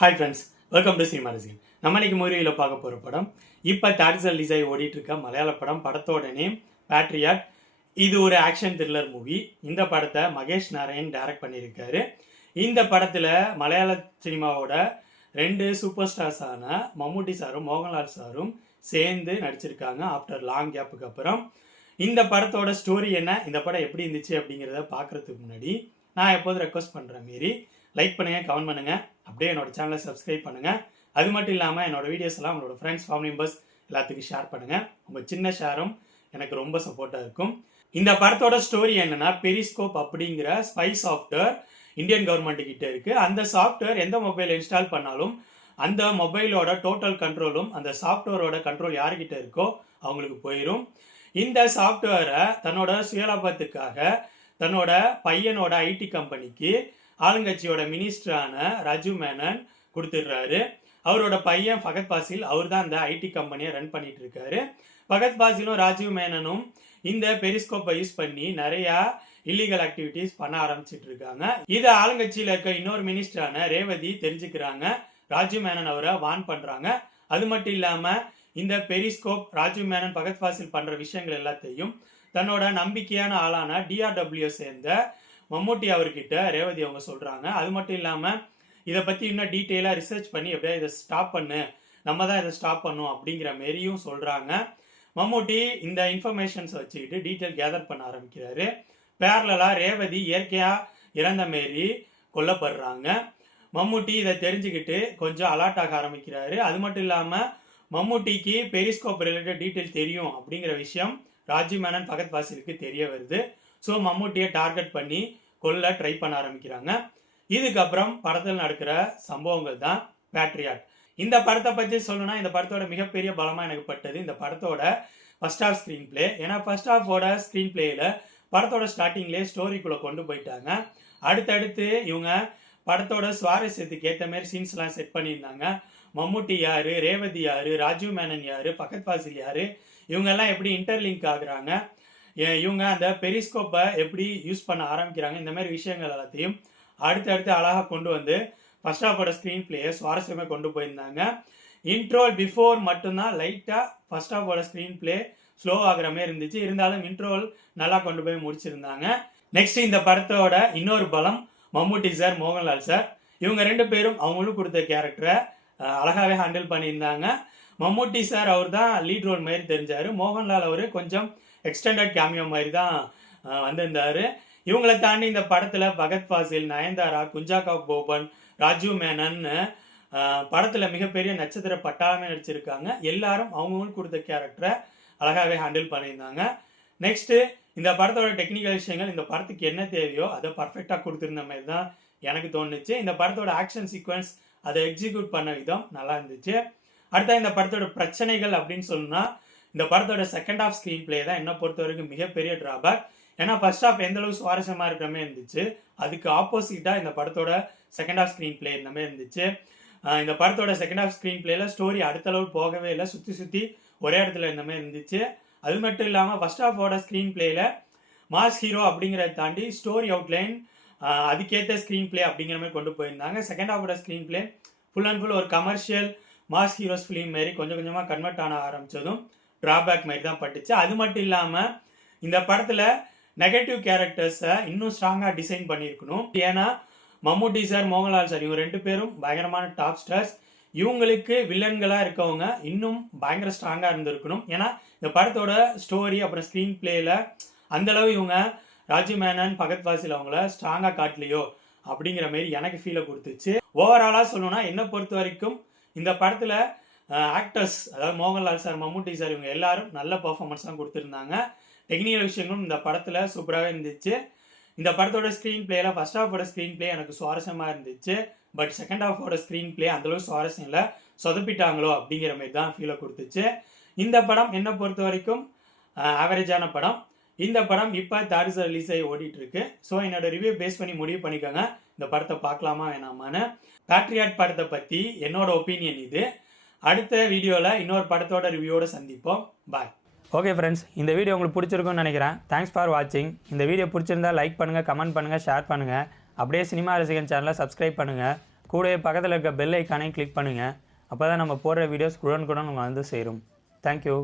Hi friends, welcome to cinema ரசிகன். நம்ம இன்னைக்கு மூவியில் பார்க்க போகிற படம் இப்போ தேட்டர்ஸில் ரிலீஸ் ஆகி ஓடிட்டு இருக்க மலையாள படம். படத்தோட நேம் பேட்ரியாட். இது ஒரு ஆக்ஷன் த்ரில்லர் மூவி. இந்த படத்தை மகேஷ் நாராயண் டைரக்ட் பண்ணியிருக்காரு. இந்த படத்தில் மலையாள சினிமாவோட 2 சூப்பர் ஸ்டார்ஸான மம்முட்டி சாரும் மோகன்லால் சாரும் சேர்ந்து நடிச்சிருக்காங்க ஆஃப்டர் லாங் கேப்புக்கு அப்புறம். இந்த படத்தோட ஸ்டோரி என்ன, இந்த படம் எப்படி இருந்துச்சு அப்படிங்கிறத பார்க்குறதுக்கு முன்னாடி நான் எப்போதும் ரெக்வஸ்ட் பண்ணுற மாரி லைக் பண்ணுங்கள், கமெண்ட் பண்ணுங்கள், அப்படியே என்னோட சேனலை சப்ஸ்கிரைப் பண்ணுங்கள். அது மட்டும் இல்லாமல் என்னோட வீடியோஸ் எல்லாம் உங்களோட ஃப்ரெண்ட்ஸ், ஃபேமிலி மெம்பர்ஸ் எல்லாத்துக்கும் ஷேர் பண்ணுங்கள். உங்கள் சின்ன ஷேரும் எனக்கு ரொம்ப சப்போர்ட்டாக இருக்கும். இந்த படத்தோட ஸ்டோரி என்னன்னா, பெரிஸ்கோப் அப்படிங்கிற ஸ்பை சாஃப்ட்வேர் இந்தியன் கவர்மெண்ட் கிட்ட இருக்கு. அந்த சாஃப்ட்வேர் எந்த மொபைல் இன்ஸ்டால் பண்ணாலும் அந்த மொபைலோட டோட்டல் கண்ட்ரோலும் அந்த சாஃப்ட்வேரோட கண்ட்ரோல் யார்கிட்ட இருக்கோ அவங்களுக்கு போயிடும். இந்த சாஃப்ட்வேரை தன்னோட சுயலாபத்துக்காக தன்னோட பையனோட ஐடி கம்பெனிக்கு ஆளுங்கட்சியோட மினிஸ்டரான ராஜீவ் மேனன் கொடுத்துடுறாரு. அவரோட பையன் ஃபகத் பாசில், அவர் தான் அந்த ஐடி கம்பெனியை ரன் பண்ணிட்டு இருக்காரு. ஃபகத் பாசிலும் ராஜீவ் மேனனும் இந்த பெரிஸ்கோப்பை யூஸ் பண்ணி நிறைய இல்லீகல் ஆக்டிவிட்டிஸ் பண்ண ஆரம்பிச்சிட்டு இருக்காங்க. இது ஆளுங்கட்சியில் இருக்க இன்னொரு மினிஸ்டரான ரேவதி தெரிஞ்சுக்கிறாங்க. ராஜீவ் மேனன் அவரை வார்ன் பண்றாங்க. அது மட்டும் இல்லாம இந்த பெரிஸ்கோப் ராஜீவ் மேனன் ஃபகத் பாசில் பண்ற விஷயங்கள் எல்லாத்தையும் தன்னோட நம்பிக்கையான ஆளான DRW சேர்ந்த மம்முட்டி அவர்கிட்ட ரேவதி அவங்க சொல்றாங்க. அது மட்டும் இல்லாம இதை பத்தி இன்னும் டீட்டெயிலாக ரிசர்ச் பண்ணி எப்படியா இதை ஸ்டாப் பண்ணு, நம்ம தான் இதை ஸ்டாப் பண்ணும் அப்படிங்கிற மாரியும் சொல்றாங்க. மம்முட்டி இந்த இன்ஃபர்மேஷன்ஸ் வச்சுக்கிட்டு டீட்டெயில் கேதர் பண்ண ஆரம்பிக்கிறாரு. பேரலா ரேவதி இயற்கையா இறந்த மாரி கொல்லப்படுறாங்க. மம்முட்டி இதை தெரிஞ்சுக்கிட்டு கொஞ்சம் அலர்ட் ஆக ஆரம்பிக்கிறாரு. அது மட்டும் இல்லாம மம்முட்டிக்கு பெரிஸ்கோப் ரிலேட்டட் டீட்டெயில் தெரியும் அப்படிங்கிற விஷயம் ராஜீவ் மேனன் ஃபகத் பாசிலுக்கு தெரிய வருது. ஸோ மம்முட்டியை டார்கெட் பண்ணி கொல்ல ட்ரை பண்ண ஆரம்பிக்கிறாங்க. இதுக்கப்புறம் படத்தில் நடக்கிற சம்பவங்கள் தான் பேட்ரியாட். இந்த படத்தை பற்றி சொல்லணும்னா, இந்த படத்தோட மிகப்பெரிய பலமாக எனக்கு பட்டது இந்த படத்தோட ஃபர்ஸ்ட் ஹாஃப் ஸ்க்ரீன் பிளே. ஏன்னா ஃபர்ஸ்ட் ஹாஃபோட ஸ்க்ரீன் பிளேயில் படத்தோட ஸ்டார்டிங்லேயே ஸ்டோரிக்குள்ளே கொண்டு போயிட்டாங்க. அடுத்தடுத்து இவங்க படத்தோட சுவாரஸ்யத்துக்கு ஏற்ற மாதிரி சீன்ஸ்லாம் செட் பண்ணியிருந்தாங்க. மம்முட்டி யாரு, ரேவதி யாரு, ராஜீவ் மேனன் யாரு, ஃபகத் பாசில் யாரு, இவங்கெல்லாம் எப்படி இன்டர்லிங்க் ஆகுறாங்க, இவங்க அந்த பெரிஸ்கோப்பை எப்படி யூஸ் பண்ண ஆரம்பிக்கிறாங்க, இந்த மாதிரி விஷயங்கள் எல்லாத்தையும் அடுத்தடுத்து அழகாக கொண்டு வந்து ஃபர்ஸ்ட் ஹாஃபோட ஸ்க்ரீன் பிளேயை சுவாரஸ்யமாக கொண்டு போயிருந்தாங்க. இன்ட்ரோல் பிஃபோர் மட்டும்தான் லைட்டாக ஃபர்ஸ்ட் ஹாஃபோட ஸ்க்ரீன் பிளே ஸ்லோ ஆகிற மாதிரி இருந்துச்சு. இருந்தாலும் இன்ட்ரோல் நல்லா கொண்டு போய் முடிச்சிருந்தாங்க. நெக்ஸ்ட் இந்த படத்தோட இன்னொரு பலம் மம்முட்டி சார், மோகன்லால் சார். இவங்க 2 பேரும் அவங்களும் கொடுத்த கேரக்டரை அழகாகவே ஹேண்டில் பண்ணியிருந்தாங்க. மம்முட்டி சார் அவர் தான் லீட் ரோல் மாதிரி தெரிஞ்சார். மோகன்லால் அவர் கொஞ்சம் எக்ஸ்டெண்டட் கேமியோ மாதிரி தான் வந்திருந்தார். இவங்களை தாண்டி இந்த படத்தில் ஃபகத் பாசில், நயன்தாரா, குஞ்சாக்கா போபன், ராஜீவ் மேனன் படத்தில் மிகப்பெரிய நட்சத்திர பட்டாளமே நடிச்சிருக்காங்க. எல்லாரும் அவங்களுக்கு கொடுத்த கேரக்டரை அழகாகவே ஹேண்டில் பண்ணியிருந்தாங்க. நெக்ஸ்ட்டு இந்த படத்தோட டெக்னிக்கல் விஷயங்கள் இந்த படத்துக்கு என்ன தேவையோ அதை பர்ஃபெக்டாக கொடுத்துருந்த மாதிரி தான் எனக்கு தோணுச்சு. இந்த படத்தோட ஆக்ஷன் சீக்வன்ஸ் அதை எக்ஸிக்யூட் பண்ண விதம் நல்லா இருந்துச்சு. அடுத்த இந்த படத்தோட பிரச்சனைகள் அப்படின்னு சொன்னா, இந்த படத்தோட செகண்ட் ஹாஃப் ஸ்க்ரீன் பிளே தான் என்ன பொறுத்த வரைக்கும் மிகப்பெரிய டிராபேக். ஏன்னா ஃபர்ஸ்ட் ஹாஃப் எந்த அளவு சுவாரஸ்யமாக இருக்கிற மாதிரி இருந்துச்சு, அதுக்கு ஆப்போசிட்டாக இந்த படத்தோட செகண்ட் ஹாஃப் ஸ்க்ரீன் பிளே இந்த மாதிரி இருந்துச்சு. இந்த படத்தோட செகண்ட் ஹாஃப் ஸ்க்ரீன் பிளேல ஸ்டோரி அடுத்த அளவு போகவே இல்லை, சுற்றி ஒரே இடத்துல இந்த மாதிரி இருந்துச்சு. அது மட்டும் இல்லாமல் ஃபர்ஸ்ட் ஹாஃபோட ஸ்க்ரீன் பிளேல மாஸ் ஹீரோ அப்படிங்கிறத தாண்டி ஸ்டோரி அவுட்லைன் அதுக்கேற்ற ஸ்க்ரீன் பிளே அப்படிங்கிற மாதிரி கொண்டு போயிருந்தாங்க. செகண்ட் ஹாஃபோட screen play full and full ஒரு கமர்ஷியல் மாஸ் ஹீரோஸ் ஃபிலிம் மாரி கொஞ்சம் கொஞ்சமாக கன்வெர்ட் ஆன ஆரம்பித்ததும் ட்ராபேக் மாதிரி தான் பட்டுச்சு. அது மட்டும் இல்லாமல் இந்த படத்தில் நெகட்டிவ் கேரக்டர்ஸை இன்னும் ஸ்ட்ராங்காக டிசைன் பண்ணியிருக்கணும். ஏன்னா மம்முட்டி சார், மோகன்லால் சார் இவங்க 2 பேரும் பயங்கரமான டாப் ஸ்டார்ஸ். இவங்களுக்கு வில்லன்களாக இருக்கவங்க இன்னும் பயங்கர ஸ்ட்ராங்காக இருந்திருக்கணும். ஏன்னா இந்த படத்தோட ஸ்டோரி அப்புறம் ஸ்க்ரீன் பிளேயில் அந்தளவு இவங்க ராஜீவ் மேனன், ஃபகத் பாசில் அவங்கள ஸ்ட்ராங்காக காட்டலையோ அப்படிங்கிற மாரி எனக்கு ஃபீலை கொடுத்துச்சு. ஓவராலாக சொல்லணும்னா என்னை பொறுத்த வரைக்கும் இந்த படத்தில் ஆக்டர்ஸ், அதாவது மோகன்லால் சார், மம்முட்டி சார் இவங்க எல்லாரும் நல்ல பர்ஃபார்மன்ஸ் தான் கொடுத்துருந்தாங்க. டெக்னிக்கல் விஷயங்களும் இந்த படத்தில் சூப்பராகவே இருந்துச்சு. இந்த படத்தோட ஸ்க்ரீன் பிளேயில் ஃபர்ஸ்ட் ஹாஃபோட ஸ்க்ரீன் பிளே எனக்கு சுவாரஸ்யமாக இருந்துச்சு. பட் செகண்ட் ஹாஃபோட ஸ்க்ரீன் பிளே அந்தளவு சுவாரஸ்யம் இல்லை, சொதப்பிட்டாங்களோ அப்படிங்கிற மாதிரி தான் ஃபீலை கொடுத்துச்சு. இந்த படம் என்னை பொறுத்த வரைக்கும் ஆவரேஜான படம். இந்த படம் இப்போ தேட்டர்ஸில் ரிலீஸ் ஆகி ஓடிட்டு இருக்கு. ஸோ என்னோட ரிவ்யூ பேஸ் பண்ணி முடிவு பண்ணிக்கோங்க இந்த படத்தை பார்க்கலாமா வேணாமான்னு. பேட்ரியாட் படத்தை பற்றி என்னோட ஒப்பீனியன் இது. அடுத்த வீடியோவில் இன்னொரு படத்தோட ரிவ்யூவோடு சந்திப்போம். பாய். ஓகே ஃப்ரெண்ட்ஸ், இந்த வீடியோ உங்களுக்கு பிடிச்சிருக்கும்னு நினைக்கிறேன். தேங்க்ஸ் ஃபார் வாட்சிங். இந்த வீடியோ பிடிச்சிருந்தா லைக் பண்ணுங்கள், கமெண்ட் பண்ணுங்கள், ஷேர் பண்ணுங்கள். அப்படியே சினிமா ரசிகன் சேனலை சப்ஸ்கிரைப் பண்ணுங்கள். கூடவே பக்கத்தில் இருக்க பெல் ஐக்கானையும் கிளிக் பண்ணுங்கள். அப்போ தான் நம்ம போடுற வீடியோஸ் உடனுக்குடன் உங்களை வந்து சேரும். தேங்க்யூ.